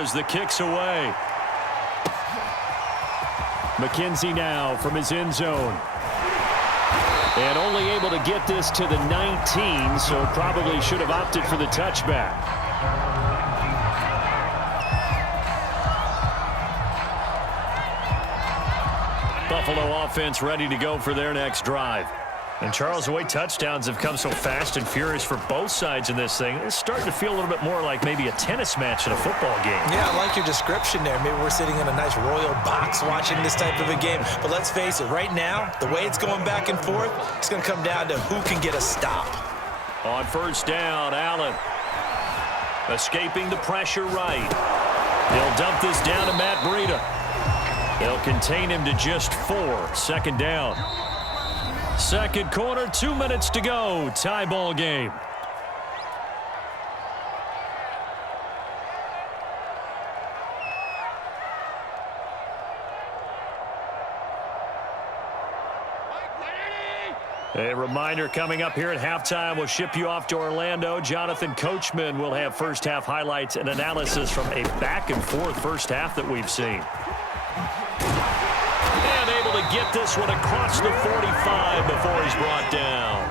as the kick's away. McKenzie now from his end zone. And only able to get this to the 19, so probably should have opted for the touchback. Buffalo offense ready to go for their next drive. And Charles, the way touchdowns have come so fast and furious for both sides in this thing, it's starting to feel a little bit more like maybe a tennis match in a football game. Yeah, I like your description there. Maybe we're sitting in a nice royal box watching this type of a game. But let's face it, right now, the way it's going back and forth, it's going to come down to who can get a stop. On first down, Allen. Escaping the pressure right. They'll dump this down to Matt Breida. They'll contain him to just 4. Second down. Second quarter, 2 minutes to go. Tie ball game. A reminder coming up here at halftime. We'll ship you off to Orlando. Jonathan Coachman will have first half highlights and analysis from a back and forth first half that we've seen. And able to get this one across the 45 before he's brought down.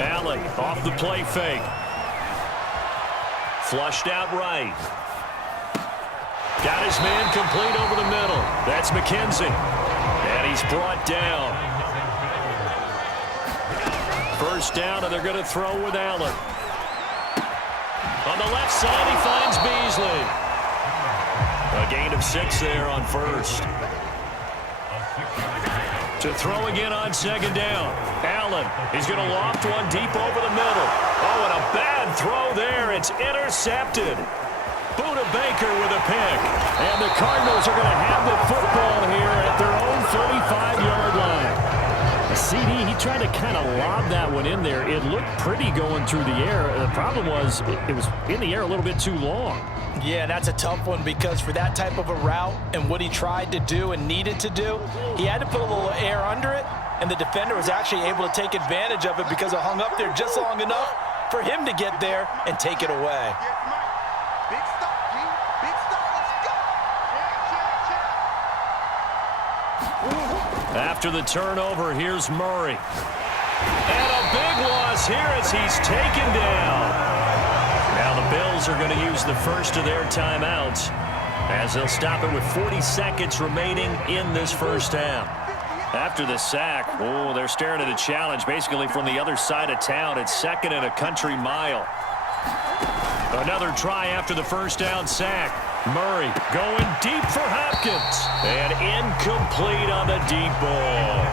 Allen off the play fake. Flushed out right. Got his man complete over the middle. That's McKenzie. And he's brought down. First down, and they're going to throw with Allen. On the left side, he finds Beasley. A gain of 6 there on first. To throw again on second down. Allen, he's going to loft one deep over the middle. Oh, and a bad throw there. It's intercepted. Buda Baker with a pick. And the Cardinals are going to have the football here at their own 35-yard line. A CD, he tried to kind of lob that one in there. It looked pretty going through the air. The problem was it was in the air a little bit too long. Yeah, that's a tough one because for that type of a route and what he tried to do and needed to do, he had to put a little air under it, and the defender was actually able to take advantage of it because it hung up there just long enough for him to get there and take it away. After the turnover, here's Murray. And a big loss here as he's taken down. Now the Bills are going to use the first of their timeouts as they'll stop it with 40 seconds remaining in this first half. After the sack, oh, they're staring at a challenge basically from the other side of town. It's second and a country mile. Another try after the first down sack. Murray going deep for Hopkins. And incomplete on the deep ball.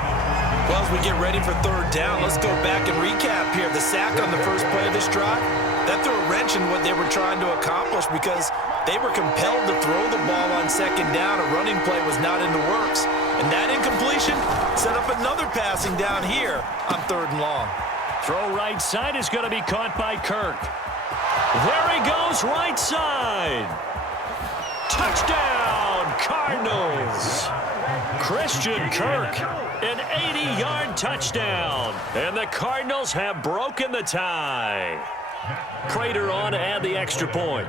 Well, as we get ready for third down, let's go back and recap here. The sack on the first play of this drive, that threw a wrench in what they were trying to accomplish because they were compelled to throw the ball on second down. A running play was not in the works. And that incompletion set up another passing down here on third and long. Throw right side is going to be caught by Kirk. There he goes, right side. Touchdown, Cardinals. Christian Kirk, an 80-yard touchdown. And the Cardinals have broken the tie. Prater on to add the extra point.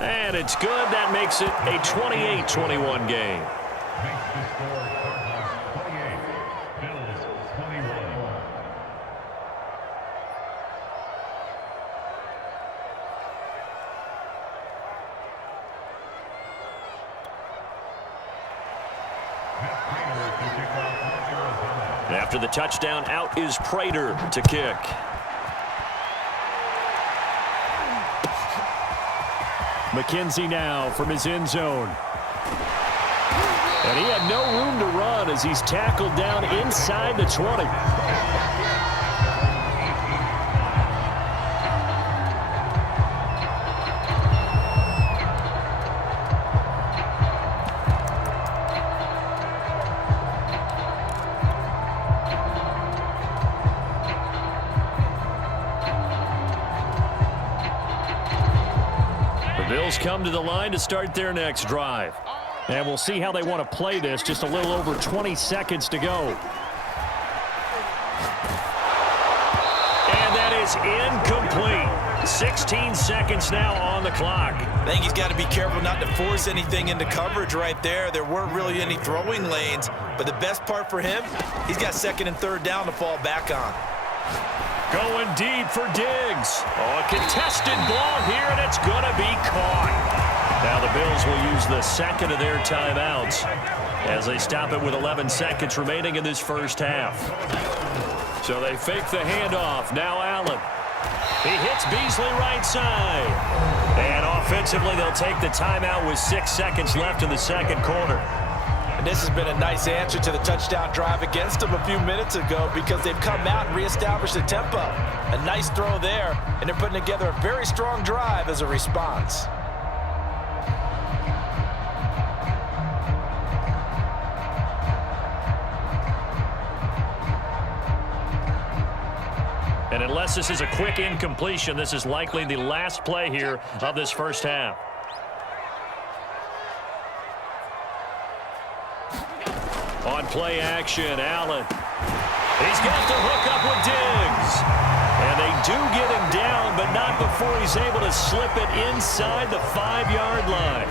And it's good. That makes it a 28-21 game. After the touchdown, out is Prater to kick. McKenzie now from his end zone. And he had no room to run as he's tackled down inside the 20. Bills come to the line to start their next drive. And we'll see how they want to play this. Just a little over 20 seconds to go. And that is incomplete. 16 seconds now on the clock. I think he's got to be careful not to force anything into coverage right there. There weren't really any throwing lanes, but the best part for him, he's got second and third down to fall back on. Going deep for Diggs. Oh, a contested ball here, and it's going to be caught. Now the Bills will use the second of their timeouts as they stop it with 11 seconds remaining in this first half. So they fake the handoff. Now Allen. He hits Beasley right side. And offensively, they'll take the timeout with 6 seconds left in the second quarter. And this has been a nice answer to the touchdown drive against them a few minutes ago because they've come out and reestablished the tempo. A nice throw there, and they're putting together a very strong drive as a response. And unless this is a quick incompletion, this is likely the last play here of this first half. On play action, Allen. He's got the hook up with Diggs. And they do get him down, but not before he's able to slip it inside the 5-yard line.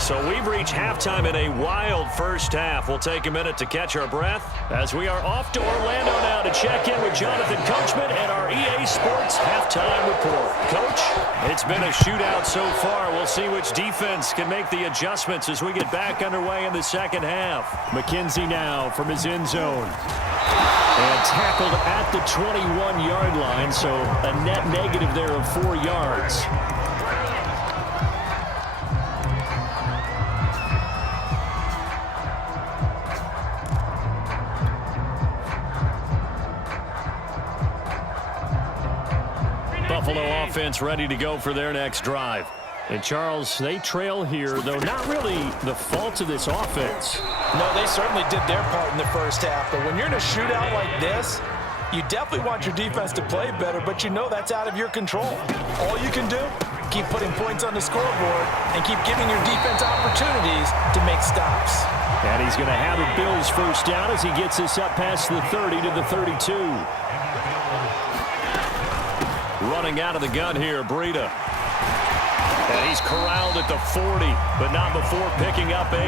So we've reached halftime in a wild first half. We'll take a minute to catch our breath as we are off to Orlando now to check in with Jonathan Coachman and our EA Sports Halftime Report. Coach, it's been a shootout so far. We'll see which defense can make the adjustments as we get back underway in the second half. McKenzie now from his end zone. And tackled at the 21-yard line, so a net negative there of 4 yards. Buffalo offense ready to go for their next drive. And Charles, they trail here, though not really the fault of this offense. No, they certainly did their part in the first half. But when you're in a shootout like this, you definitely want your defense to play better, but you know that's out of your control. All you can do, keep putting points on the scoreboard and keep giving your defense opportunities to make stops. And he's going to have a Bills first down as he gets this up past the 30 to the 32. Running out of the gun here, Breida. And he's corralled at the 40, but not before picking up 8.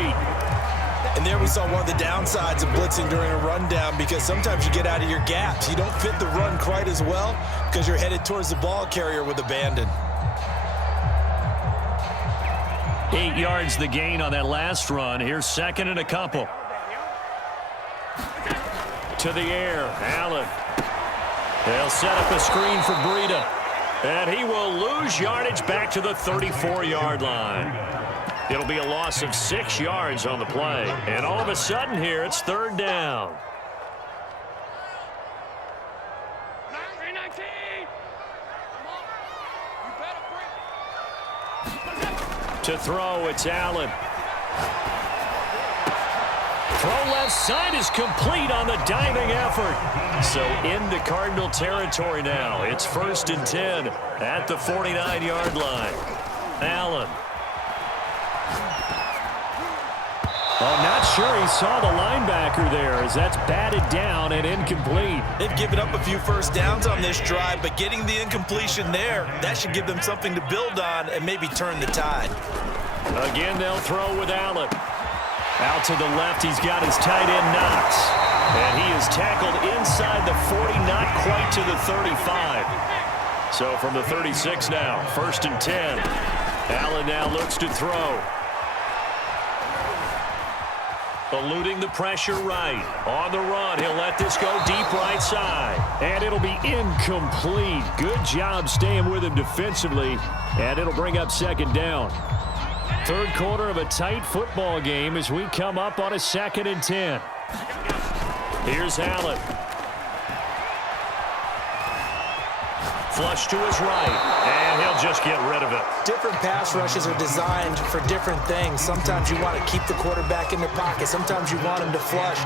And there we saw one of the downsides of blitzing during a rundown because sometimes you get out of your gaps. You don't fit the run quite as well because you're headed towards the ball carrier with abandon. 8 yards the gain on that last run. Here's second and a couple. To the air, Allen. They'll set up a screen for Breida. And he will lose yardage back to the 34-yard line. It'll be a loss of 6 yards on the play. And all of a sudden here, it's third down. To throw, it's Allen. Throw left side is complete on the diving effort. So into Cardinal territory now. It's 1st and 10 at the 49-yard line. Allen. I'm not sure he saw the linebacker there as that's batted down and incomplete. They've given up a few first downs on this drive, but getting the incompletion there, that should give them something to build on and maybe turn the tide. Again, they'll throw with Allen. Out to the left, he's got his tight end, Knox. And he is tackled inside the 40, not quite to the 35. So from the 36 now, 1st and 10. Allen now looks to throw. Eluding the pressure right. On the run, he'll let this go deep right side. And it'll be incomplete. Good job staying with him defensively. And it'll bring up second down. Third quarter of a tight football game as we come up on a 2nd and 10. Here's Allen. Flush to his right, and he'll just get rid of it. Different pass rushes are designed for different things. Sometimes you want to keep the quarterback in the pocket. Sometimes you want him to flush.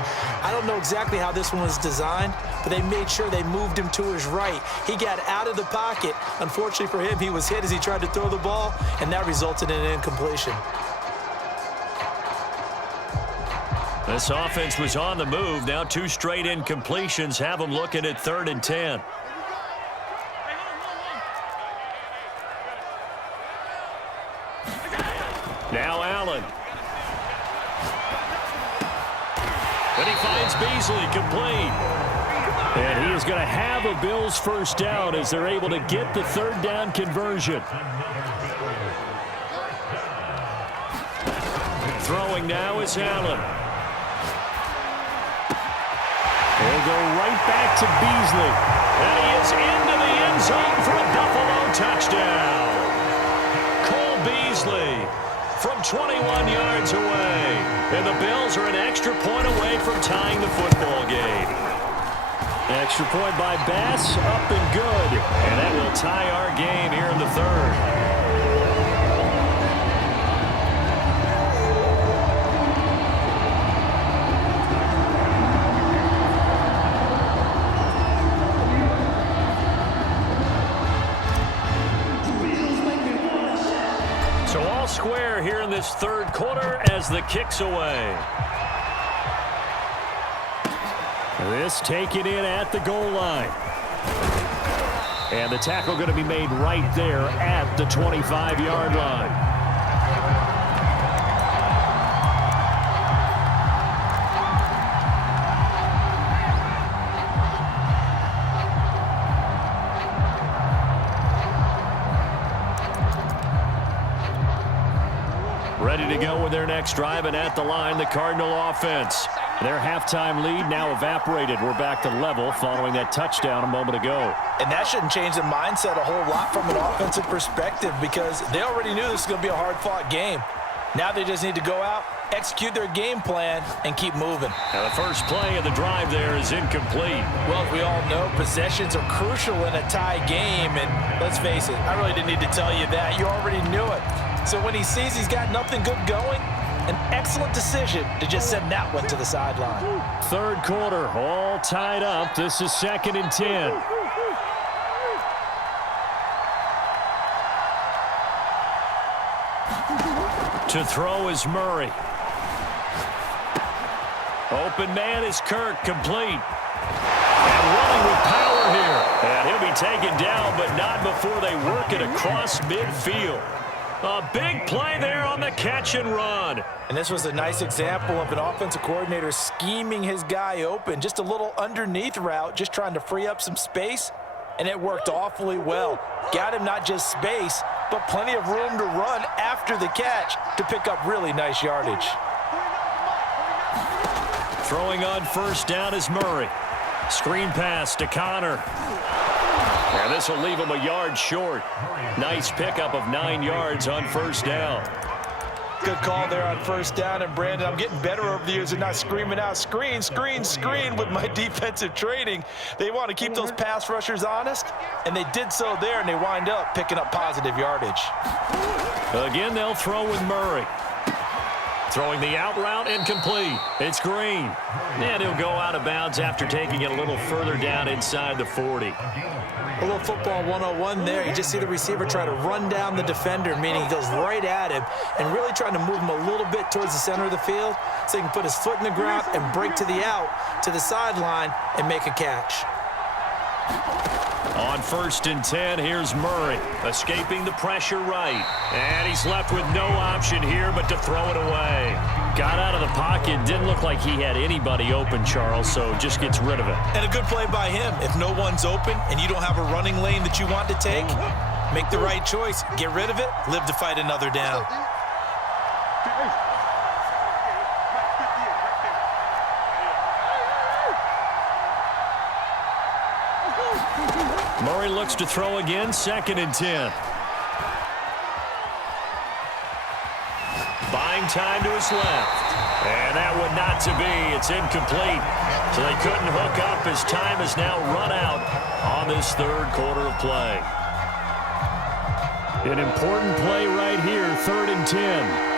I don't know exactly how this one was designed, but they made sure they moved him to his right. He got out of the pocket. Unfortunately for him, he was hit as he tried to throw the ball, and that resulted in an incompletion. This offense was on the move. Now 2 straight incompletions have them looking at 3rd and 10. Now Allen. And he finds Beasley complete. And he is going to have a Bills first down as they're able to get the 3rd down conversion. Throwing now is Allen. He'll go right back to Beasley. And he is into the end zone for a Buffalo touchdown. Cole Beasley from 21 yards away. And the Bills are an extra point away from tying the football game. Extra point by Bass, up and good. And that will tie our game here in the 3rd. So all square here in this 3rd quarter as the kick's away. This taken in at the goal line. And the tackle going to be made right there at the 25-yard line. Ready to go with their next drive, and at the line, the Cardinal offense. Their halftime lead now evaporated. We're back to level following that touchdown a moment ago. And that shouldn't change the mindset a whole lot from an offensive perspective because they already knew this was going to be a hard-fought game. Now they just need to go out, execute their game plan, and keep moving. Now the first play of the drive there is incomplete. Well, as we all know, possessions are crucial in a tie game. And let's face it, I really didn't need to tell you that. You already knew it. So when he sees he's got nothing good going, an excellent decision to just send that one to the sideline. 3rd quarter, all tied up. This is 2nd and 10. To throw is Murray. Open man is Kirk, complete. And running with power here. And he'll be taken down, but not before they work it across midfield. A big play there on the catch and run. And this was a nice example of an offensive coordinator scheming his guy open. Just a little underneath route, just trying to free up some space. And it worked awfully well. Got him not just space, but plenty of room to run after the catch to pick up really nice yardage. Throwing on first down is Murray. Screen pass to Connor. And this will leave him a yard short. Nice pickup of 9 yards on first down. Good call there on first down. And, Brandon, I'm getting better over the years and not screaming out, screen, screen, screen with my defensive training. They want to keep those pass rushers honest, and they did so there, and they wind up picking up positive yardage. Again, they'll throw with Murray. Throwing the out route incomplete. It's Green. And he'll go out of bounds after taking it a little further down inside the 40. A little football 101 there. You just see the receiver try to run down the defender, meaning he goes right at him and really trying to move him a little bit towards the center of the field so he can put his foot in the ground and break to the out, to the sideline, and make a catch. On first and 10, here's Murray, escaping the pressure right. And he's left with no option here but to throw it away. Got out of the pocket, didn't look like he had anybody open, Charles, so just gets rid of it. And a good play by him. If no one's open and you don't have a running lane that you want to take, make the right choice. Get rid of it, live to fight another down. Murray looks to throw again, 2nd and 10. Buying time to his left. And that one not to be. It's incomplete. So they couldn't hook up as time has now run out on this 3rd quarter of play. An important play right here, 3rd and 10.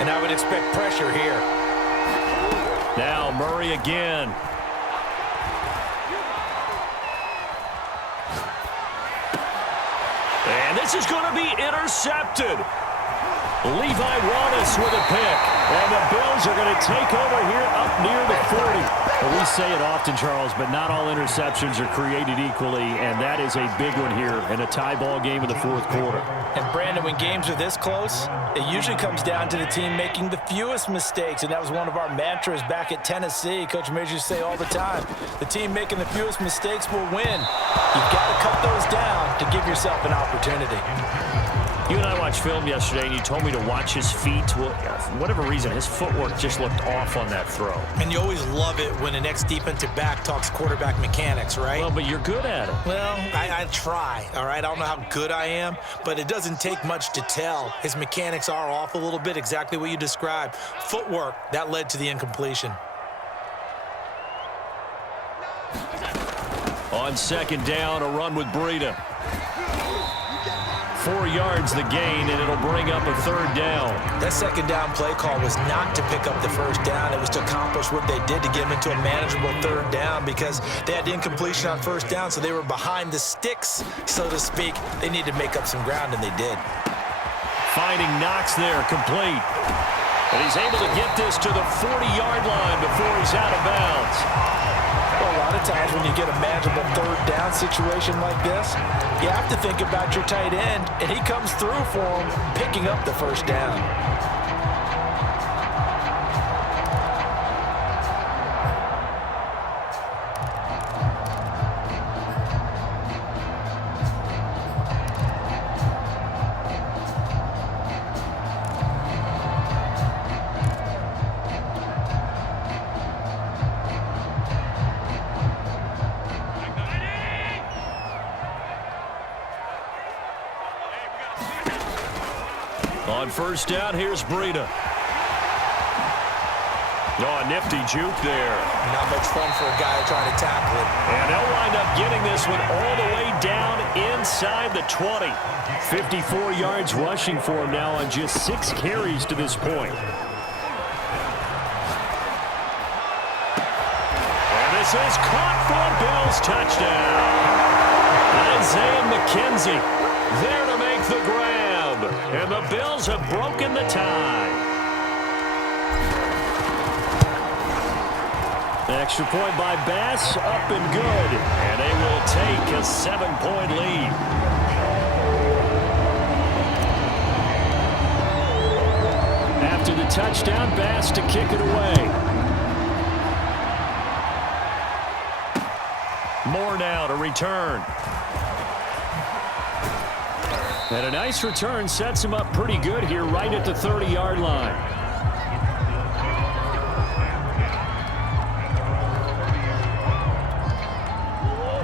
And I would expect pressure here. Now Murray again. And this is going to be intercepted. Levi Wallace with a pick. And the Bills are going to take over here up near the 40. Well, we say it often, Charles, but not all interceptions are created equally, and that is a big one here in a tie ball game in the fourth quarter. And, Brandon, when games are this close, it usually comes down to the team making the fewest mistakes, and that was one of our mantras back at Tennessee. Coach Major used to say all the time, the team making the fewest mistakes will win. You've got to cut those down to give yourself an opportunity. You and I watched film yesterday, and you told me to watch his feet. Well, for whatever reason, his footwork just looked off on that throw. And you always love it when the next defensive back talks quarterback mechanics, right? Well, but you're good at it. Well, I try, all right? I don't know how good I am, but it doesn't take much to tell. His mechanics are off a little bit, exactly what you described. Footwork, that led to the incompletion. On second down, a run with Breida. 4 yards the gain, and it'll bring up a third down. That second down play call was not to pick up the first down. It was to accomplish what they did to get them into a manageable third down because they had the incompletion on first down, so they were behind the sticks, so to speak. They needed to make up some ground, and they did. Finding Knox there, complete. And he's able to get this to the 40-yard line before he's out of bounds. Well, a lot of times when you get a manageable third down situation like this, you have to think about your tight end, and he comes through for him, picking up the first down. On first down, here's Breida. Oh, a nifty juke there. Not much fun for a guy trying to tackle it. And they'll wind up getting this one all the way down inside the 20. 54 yards rushing for him now on just 6 carries to this point. And this is caught for a Bills touchdown. Isaiah McKenzie there to make the grab. And the Bills have broken the tie. Extra point by Bass, up and good. And they will take a 7-point lead. After the touchdown, Bass to kick it away. Moore now to return. And a nice return sets him up pretty good here right at the 30-yard line.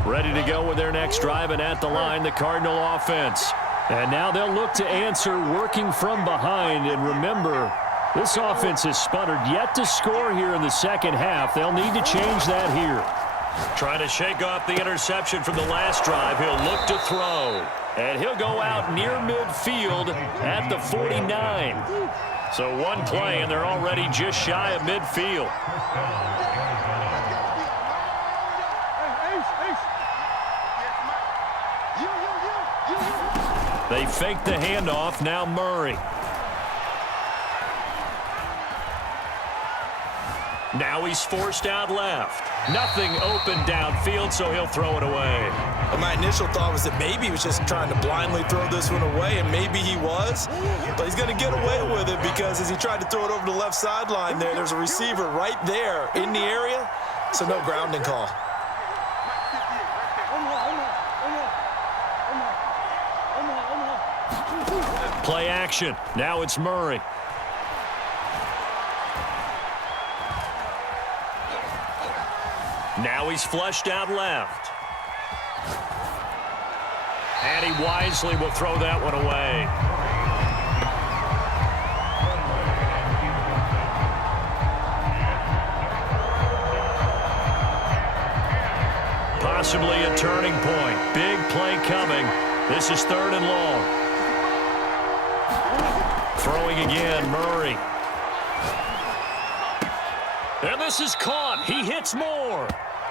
Ready to go with their next drive, and at the line, the Cardinal offense. And now they'll look to answer working from behind. And remember, this offense has sputtered yet to score here in the second half. They'll need to change that here. Trying to shake off the interception from the last drive. He'll look to throw. And he'll go out near midfield at the 49. So one play, and they're already just shy of midfield. They fake the handoff. Now Murray. Now he's forced out left. Nothing open downfield, so he'll throw it away. Well, my initial thought was that maybe he was just trying to blindly throw this one away, and maybe he was. But he's going to get away with it because as he tried to throw it over the left sideline there's a receiver right there in the area, so no grounding call. Play action. Now it's Murray. Now he's flushed out left. And he wisely will throw that one away. Possibly a turning point. Big play coming. This is 3rd and long. Throwing again, Murray. And this is caught. He hits Moore.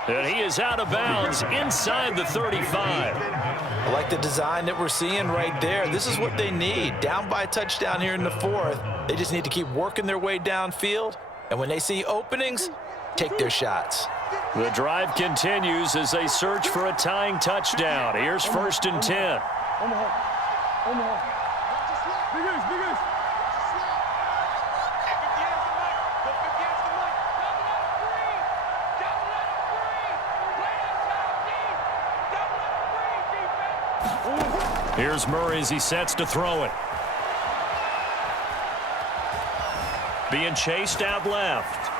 And he is out of bounds inside the 35. I like the design that we're seeing right there. This is what they need. Down by a touchdown here in the fourth. They just need to keep working their way downfield. And when they see openings, take their shots. The drive continues as they search for a tying touchdown. Here's 1st and 10. Here's Murray as he sets to throw it. Being chased out left.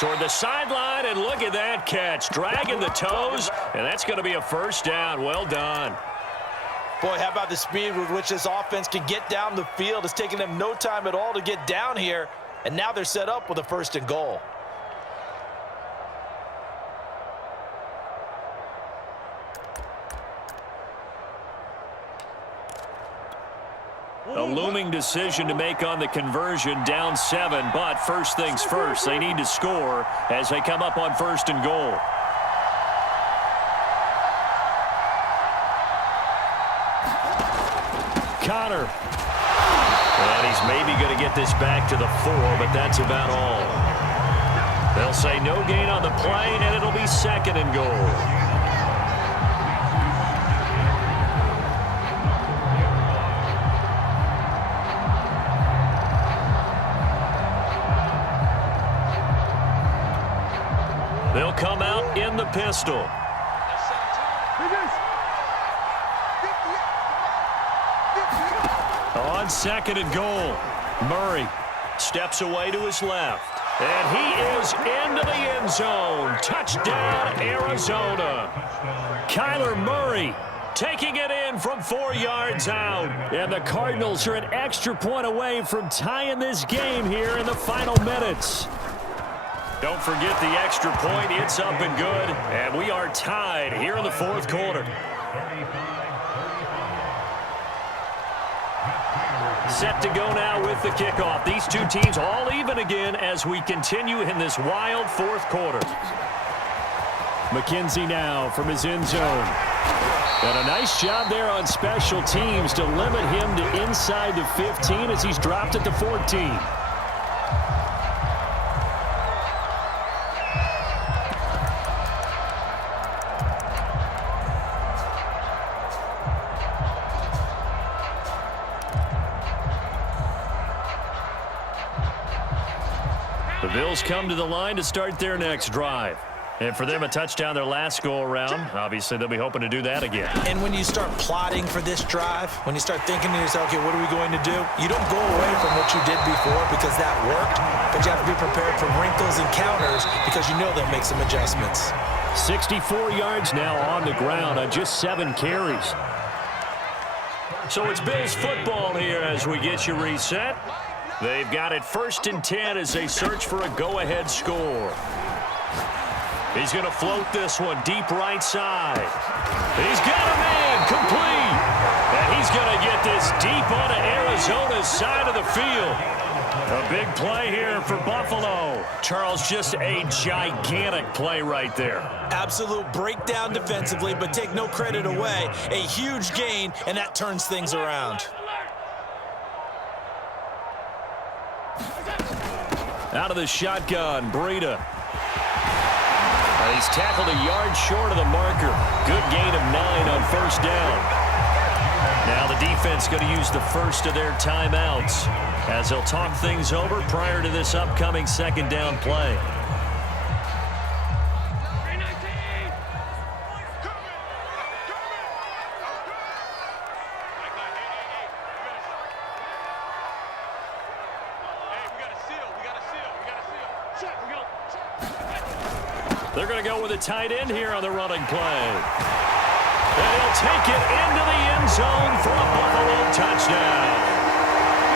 Toward the sideline, and look at that catch. Dragging the toes, and that's going to be a 1st down. Well done. Boy, how about the speed with which this offense can get down the field? It's taking them no time at all to get down here, and now they're set up with a 1st and goal. A looming decision to make on the conversion, down 7, but first things first, they need to score as they come up on 1st and goal. Connor. And he's maybe going to get this back to the 4, but that's about all. They'll say no gain on the play, and it'll be 2nd and goal. They'll come out in the pistol. On 2nd and goal, Murray steps away to his left. And he is into the end zone. Touchdown, Arizona. Kyler Murray taking it in from 4 yards out. And the Cardinals are an extra point away from tying this game here in the final minutes. Don't forget the extra point. It's up and good. And we are tied here in the 4th quarter. Set to go now with the kickoff. These two teams all even again as we continue in this wild 4th quarter. McKenzie now from his end zone. And a nice job there on special teams to limit him to inside the 15 as he's dropped at the 14. The Bills come to the line to start their next drive. And for them, a touchdown their last go-around. Obviously, they'll be hoping to do that again. And when you start plotting for this drive, when you start thinking to yourself, okay, what are we going to do? You don't go away from what you did before because that worked, but you have to be prepared for wrinkles and counters because you know they'll make some adjustments. 64 yards now on the ground on just 7 carries. So it's Bills football here as we get you reset. They've got it 1st and 10 as they search for a go-ahead score. He's going to float this one deep right side. He's got a man complete. And he's going to get this deep onto Arizona's side of the field. A big play here for Buffalo. Charles, just a gigantic play right there. Absolute breakdown defensively, but take no credit away. A huge gain, and that turns things around. Out of the shotgun, Breida. He's tackled a yard short of the marker. Good gain of 9 on 1st down. Now the defense going to use the first of their timeouts as they'll talk things over prior to this upcoming 2nd down play. They're going to go with a tight end here on the running play. And he'll take it into the end zone for a Buffalo touchdown.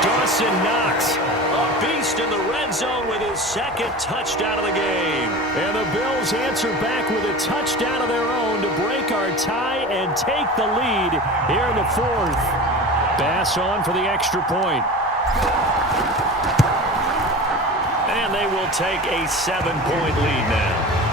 Dawson Knox, a beast in the red zone with his 2nd touchdown of the game. And the Bills answer back with a touchdown of their own to break our tie and take the lead here in the 4th. Bass on for the extra point. And they will take a 7-point lead now.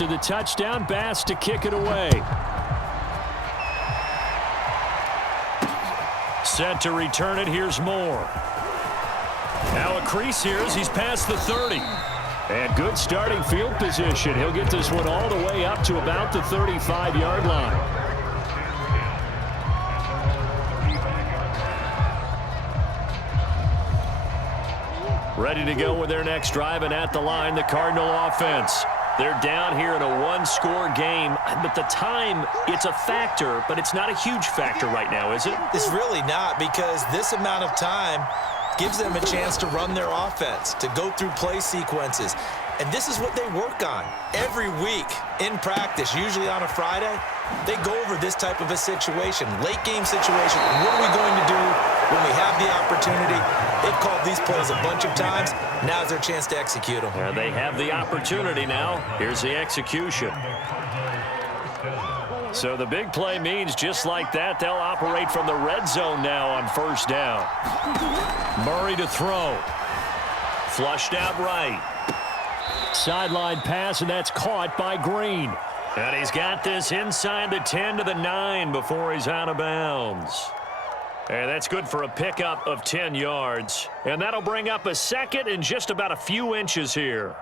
After the touchdown, Bass to kick it away. Set to return it. Here's Moore. Now a crease here as he's past the 30. And good starting field position. He'll get this one all the way up to about the 35-yard line. Ready to go with their next drive, and at the line, the Cardinal offense. They're down here in a one-score game, but the time, it's a factor, but it's not a huge factor right now, is it? It's really not, because this amount of time gives them a chance to run their offense, to go through play sequences. And this is what they work on every week in practice, usually on a Friday. They go over this type of a situation, late game situation. What are we going to do when we have the opportunity? They've called these plays a bunch of times. Now's their chance to execute them. Yeah, they have the opportunity now. Here's the execution. So the big play means just like that, they'll operate from the red zone now on first down. Murray to throw. Flushed out right. Sideline pass, and that's caught by Green. And he's got this inside the 10 to the 9 before he's out of bounds. And that's good for a pickup of 10 yards. And that'll bring up a second and just about a few inches here.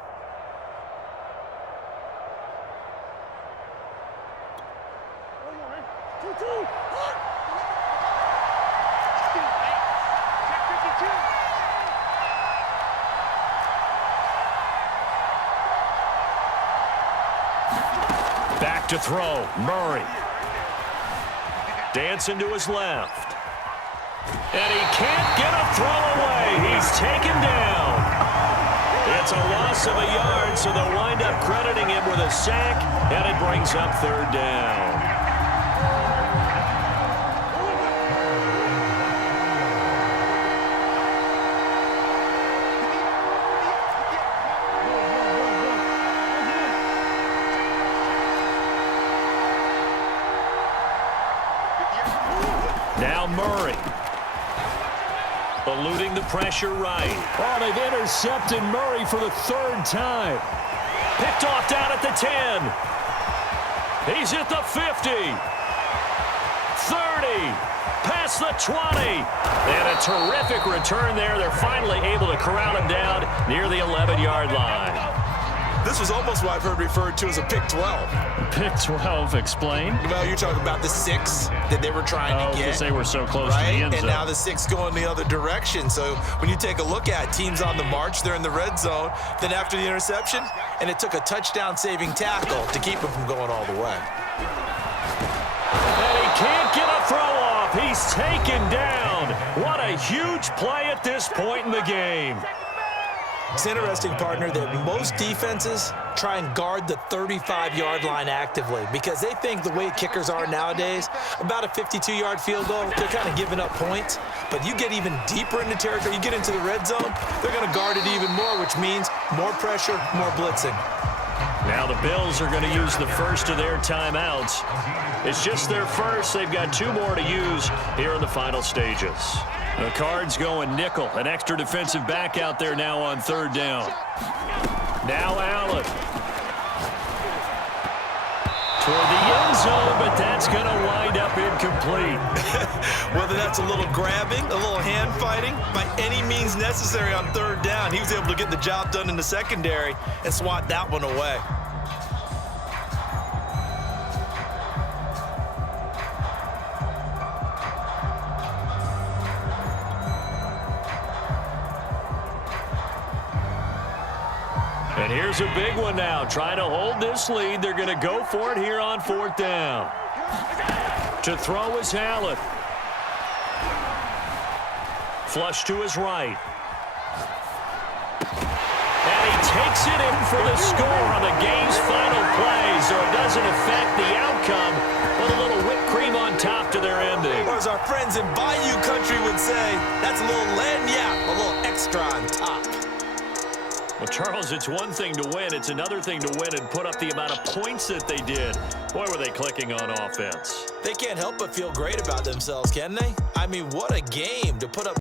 Back to throw, Murray. Dancing to his left. And he can't get a throw away. He's taken down. It's a loss of a yard, so they'll wind up crediting him with a sack, and it brings up third down. Now Murray. Eluding the pressure right. Oh, they've intercepted Murray for the third time. Picked off down at the 10. He's at the 50. 30. Past the 20. And a terrific return there. They're finally able to corral him down near the 11-yard line. This was almost what I've heard referred to as a pick 12. Pick 12, explain. Well, you're talking about the 6 that they were trying to get. Because they were so close to the end zone. And now the 6 going the other direction. So when you take a look at teams on the march, they're in the red zone. Then after the interception, and it took a touchdown-saving tackle to keep him from going all the way. And he can't get a throw off. He's taken down. What a huge play at this point in the game. It's interesting, partner, that most defenses try and guard the 35-yard line actively because they think the way kickers are nowadays, about a 52-yard field goal, they're kind of giving up points. But you get even deeper into territory, you get into the red zone, they're going to guard it even more, which means more pressure, more blitzing. Now the Bills are going to use the first of their timeouts. It's just their first. They've got 2 more to use here in the final stages. The Cards going nickel. An extra defensive back out there now on third down. Now Allen. Toward the end zone, but that's going to wind up incomplete. Whether that's a little grabbing, a little hand fighting, by any means necessary on third down, he was able to get the job done in the secondary and swat that one away. And here's a big one now. Trying to hold this lead. They're going to go for it here on fourth down. To throw is Allen. Flush to his right. And he takes it in for the score on the game's final play, so it doesn't affect the outcome, but a little whipped cream on top to their ending. Or as our friends in Bayou Country would say, that's a little lagniappe, a little extra on top. Well, Charles, it's one thing to win. It's another thing to win and put up the amount of points that they did. Boy, were they clicking on offense. They can't help but feel great about themselves, can they? I mean, what a game to put up